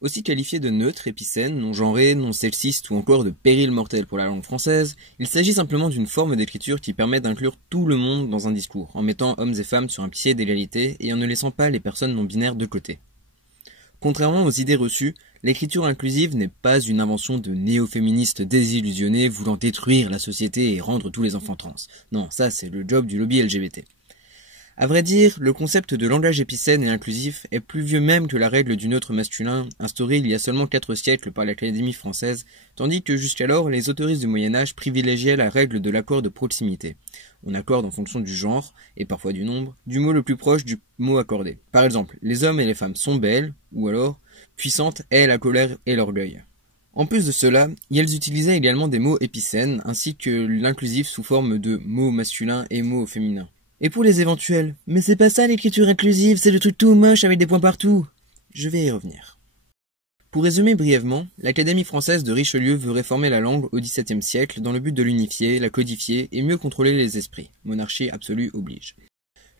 Aussi qualifié de neutre, épicène, non-genré, non-sexiste ou encore de péril mortel pour la langue française, il s'agit simplement d'une forme d'écriture qui permet d'inclure tout le monde dans un discours, en mettant hommes et femmes sur un pied d'égalité et en ne laissant pas les personnes non-binaires de côté. Contrairement aux idées reçues, l'écriture inclusive n'est pas une invention de néo-féministes désillusionnés voulant détruire la société et rendre tous les enfants trans. Non, ça c'est le job du lobby LGBT. À vrai dire, le concept de langage épicène et inclusif est plus vieux même que la règle du neutre masculin, instaurée il y a seulement 4 siècles par l'Académie française, tandis que jusqu'alors, les autoristes du Moyen-Âge privilégiaient la règle de l'accord de proximité. On accorde en fonction du genre, et parfois du nombre, du mot le plus proche du mot accordé. Par exemple, les hommes et les femmes sont belles, ou alors, puissante est la colère et l'orgueil. En plus de cela, ils utilisaient également des mots épicènes, ainsi que l'inclusif sous forme de mots masculins et mots féminins. Et pour les éventuels, mais c'est pas ça l'écriture inclusive, c'est le truc tout moche avec des points partout. Je vais y revenir. Pour résumer brièvement, l'Académie française de Richelieu veut réformer la langue au XVIIe siècle dans le but de l'unifier, la codifier et mieux contrôler les esprits. Monarchie absolue oblige.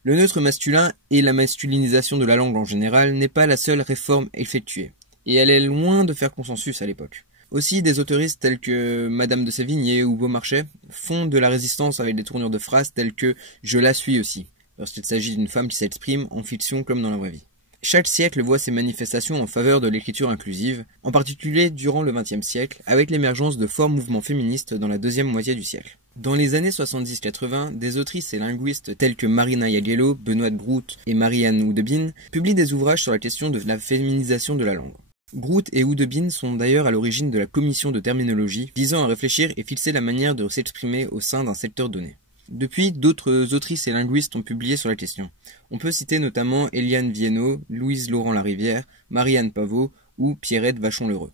Le neutre masculin et la masculinisation de la langue en général n'est pas la seule réforme effectuée, et elle est loin de faire consensus à l'époque. Aussi, des autoristes tels que Madame de Sévigné ou Beaumarchais font de la résistance avec des tournures de phrases telles que « je la suis aussi », lorsqu'il s'agit d'une femme qui s'exprime en fiction comme dans la vraie vie. Chaque siècle voit ces manifestations en faveur de l'écriture inclusive, en particulier durant le XXe siècle, avec l'émergence de forts mouvements féministes dans la deuxième moitié du siècle. Dans les années 70-80, des autrices et linguistes tels que Marina Jagiello, Benoît Groult et Marianne Houdebine publient des ouvrages sur la question de la féminisation de la langue. Groult et Houdebine sont d'ailleurs à l'origine de la commission de terminologie visant à réfléchir et fixer la manière de s'exprimer au sein d'un secteur donné. Depuis, d'autres autrices et linguistes ont publié sur la question. On peut citer notamment Eliane Viennot, Louise Laurent Larivière, Marianne Pavot ou Pierrette Vachon-L'Heureux.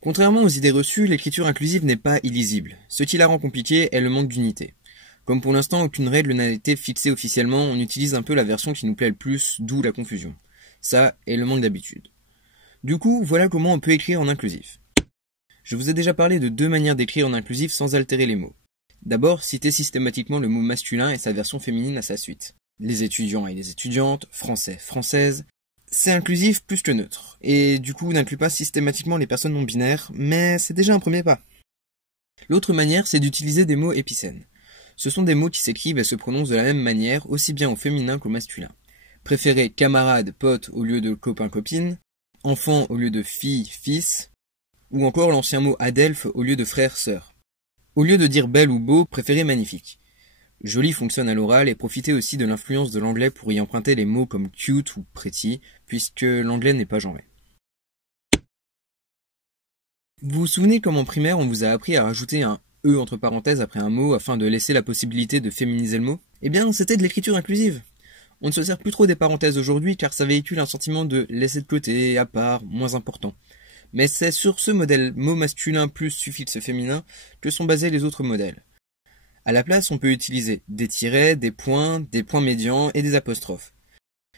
Contrairement aux idées reçues, l'écriture inclusive n'est pas illisible. Ce qui la rend compliquée est le manque d'unité. Comme pour l'instant aucune règle n'a été fixée officiellement, on utilise un peu la version qui nous plaît le plus, d'où la confusion. Ça et le manque d'habitude. Du coup, voilà comment on peut écrire en inclusif. Je vous ai déjà parlé de 2 manières d'écrire en inclusif sans altérer les mots. D'abord, citer systématiquement le mot masculin et sa version féminine à sa suite. Les étudiants et les étudiantes, français, françaises. C'est inclusif plus que neutre, et du coup n'inclut pas systématiquement les personnes non binaires, mais c'est déjà un premier pas. L'autre manière, c'est d'utiliser des mots épicènes. Ce sont des mots qui s'écrivent et se prononcent de la même manière, aussi bien au féminin qu'au masculin. Préférer camarade, pote au lieu de copain, copine, enfant au lieu de fille, fils, ou encore l'ancien mot adelphe au lieu de frère, sœur. Au lieu de dire belle ou beau, préférez magnifique. Joli fonctionne à l'oral et profitez aussi de l'influence de l'anglais pour y emprunter les mots comme cute ou pretty, puisque l'anglais n'est pas genré. Vous vous souvenez comme en primaire on vous a appris à rajouter un E entre parenthèses après un mot afin de laisser la possibilité de féminiser le mot? Eh bien, c'était de l'écriture inclusive. On ne se sert plus trop des parenthèses aujourd'hui car ça véhicule un sentiment de laisser de côté, à part, moins important. Mais c'est sur ce modèle mot masculin plus suffixe féminin que sont basés les autres modèles. À la place, on peut utiliser des tirets, des points médians et des apostrophes.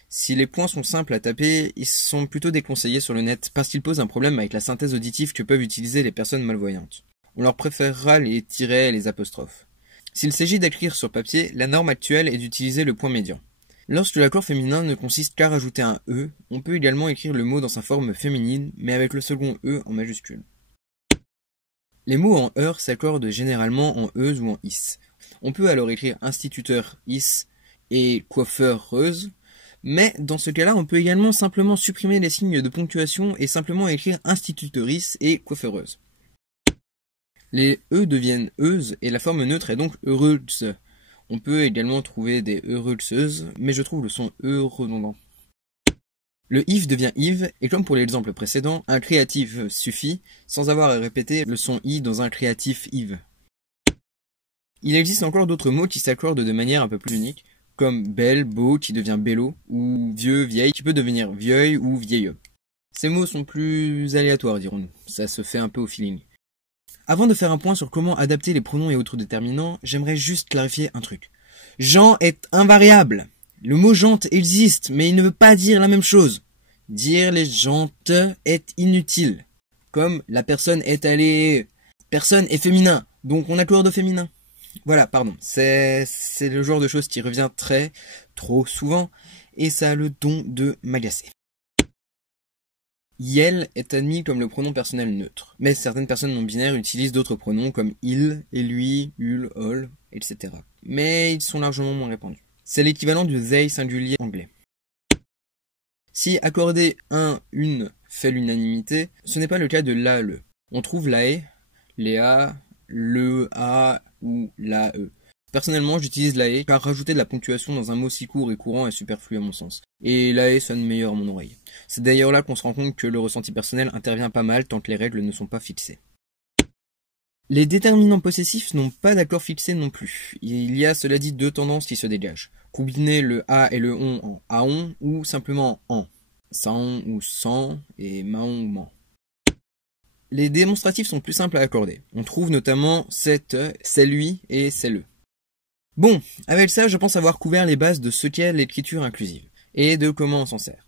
Si les points sont simples à taper, ils sont plutôt déconseillés sur le net parce qu'ils posent un problème avec la synthèse auditive que peuvent utiliser les personnes malvoyantes. On leur préférera les tirets et les apostrophes. S'il s'agit d'écrire sur papier, la norme actuelle est d'utiliser le point médian. Lorsque l'accord féminin ne consiste qu'à rajouter un E, on peut également écrire le mot dans sa forme féminine, mais avec le second E en majuscule. Les mots en heure s'accordent généralement en euse ou en is. On peut alors écrire instituteur is et coiffeureuse, mais dans ce cas-là, on peut également simplement supprimer les signes de ponctuation et simplement écrire institutrice et coiffeureuse. Les E deviennent euse et la forme neutre est donc heureuse. On peut également trouver des heureuses, mais je trouve le son E redondant. Le if devient ive, et comme pour l'exemple précédent, un créatif suffit, sans avoir à répéter le son i dans un créatif ive. Il existe encore d'autres mots qui s'accordent de manière un peu plus unique, comme belle, beau qui devient bello, ou vieux, vieille qui peut devenir vieille ou vieilleux. Ces mots sont plus aléatoires, dirons-nous, ça se fait un peu au feeling. Avant de faire un point sur comment adapter les pronoms et autres déterminants, j'aimerais juste clarifier un truc. Jean est invariable. Le mot jante existe, mais il ne veut pas dire la même chose. Dire les jantes est inutile. Comme la personne est allée... Personne est féminin, donc on accorde au féminin. Voilà, pardon. C'est le genre de choses qui revient trop souvent, et ça a le don de m'agacer. Yel est admis comme le pronom personnel neutre, mais certaines personnes non binaires utilisent d'autres pronoms comme il, et lui, ul, ol, etc. Mais ils sont largement moins répandus. C'est l'équivalent du they singulier anglais. Si accorder un, une fait l'unanimité, ce n'est pas le cas de la, le. On trouve lae, léa, le, a ou la, e. Personnellement, j'utilise lae car rajouter de la ponctuation dans un mot si court et courant est superflu à mon sens. Et lae sonne meilleur à mon oreille. C'est d'ailleurs là qu'on se rend compte que le ressenti personnel intervient pas mal tant que les règles ne sont pas fixées. Les déterminants possessifs n'ont pas d'accord fixé non plus. Il y a cela dit deux tendances qui se dégagent. Combiner le a et le on en aon ou simplement en. Saon ou san et maon ou man. Les démonstratifs sont plus simples à accorder. On trouve notamment c'est lui et c'est le. Bon, avec ça, je pense avoir couvert les bases de ce qu'est l'écriture inclusive, et de comment on s'en sert.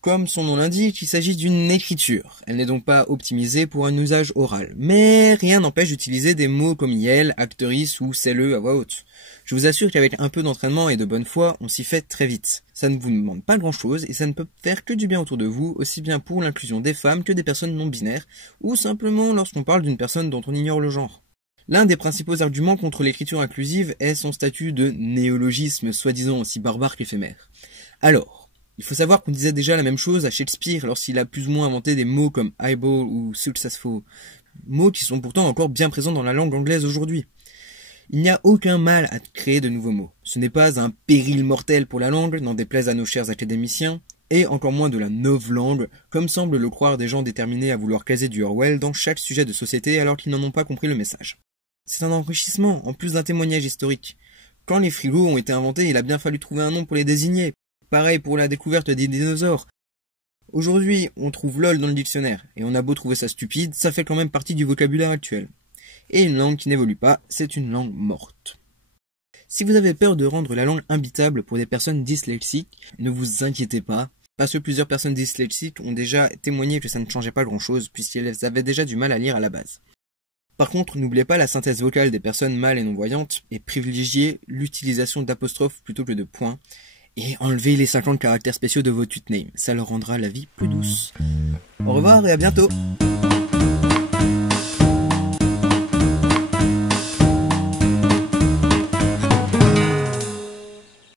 Comme son nom l'indique, il s'agit d'une écriture. Elle n'est donc pas optimisée pour un usage oral. Mais rien n'empêche d'utiliser des mots comme yel, actrice ou c'est-le à voix haute. Je vous assure qu'avec un peu d'entraînement et de bonne foi, on s'y fait très vite. Ça ne vous demande pas grand-chose et ça ne peut faire que du bien autour de vous, aussi bien pour l'inclusion des femmes que des personnes non binaires, ou simplement lorsqu'on parle d'une personne dont on ignore le genre. L'un des principaux arguments contre l'écriture inclusive est son statut de néologisme, soi-disant aussi barbare qu'éphémère. Alors, il faut savoir qu'on disait déjà la même chose à Shakespeare lorsqu'il a plus ou moins inventé des mots comme eyeball ou successful, mots qui sont pourtant encore bien présents dans la langue anglaise aujourd'hui. Il n'y a aucun mal à créer de nouveaux mots. Ce n'est pas un péril mortel pour la langue, n'en déplaise à nos chers académiciens, et encore moins de la novlangue, comme semblent le croire des gens déterminés à vouloir caser du Orwell dans chaque sujet de société alors qu'ils n'en ont pas compris le message. C'est un enrichissement, en plus d'un témoignage historique. Quand les frigos ont été inventés, il a bien fallu trouver un nom pour les désigner. Pareil pour la découverte des dinosaures. Aujourd'hui, on trouve LOL dans le dictionnaire, et on a beau trouver ça stupide, ça fait quand même partie du vocabulaire actuel. Et une langue qui n'évolue pas, c'est une langue morte. Si vous avez peur de rendre la langue imbitable pour des personnes dyslexiques, ne vous inquiétez pas, parce que plusieurs personnes dyslexiques ont déjà témoigné que ça ne changeait pas grand-chose, puisqu'elles avaient déjà du mal à lire à la base. Par contre, n'oubliez pas la synthèse vocale des personnes mâles et non-voyantes, et privilégiez l'utilisation d'apostrophes plutôt que de points, et enlevez les 50 caractères spéciaux de vos tweetnames, ça leur rendra la vie plus douce. Au revoir et à bientôt!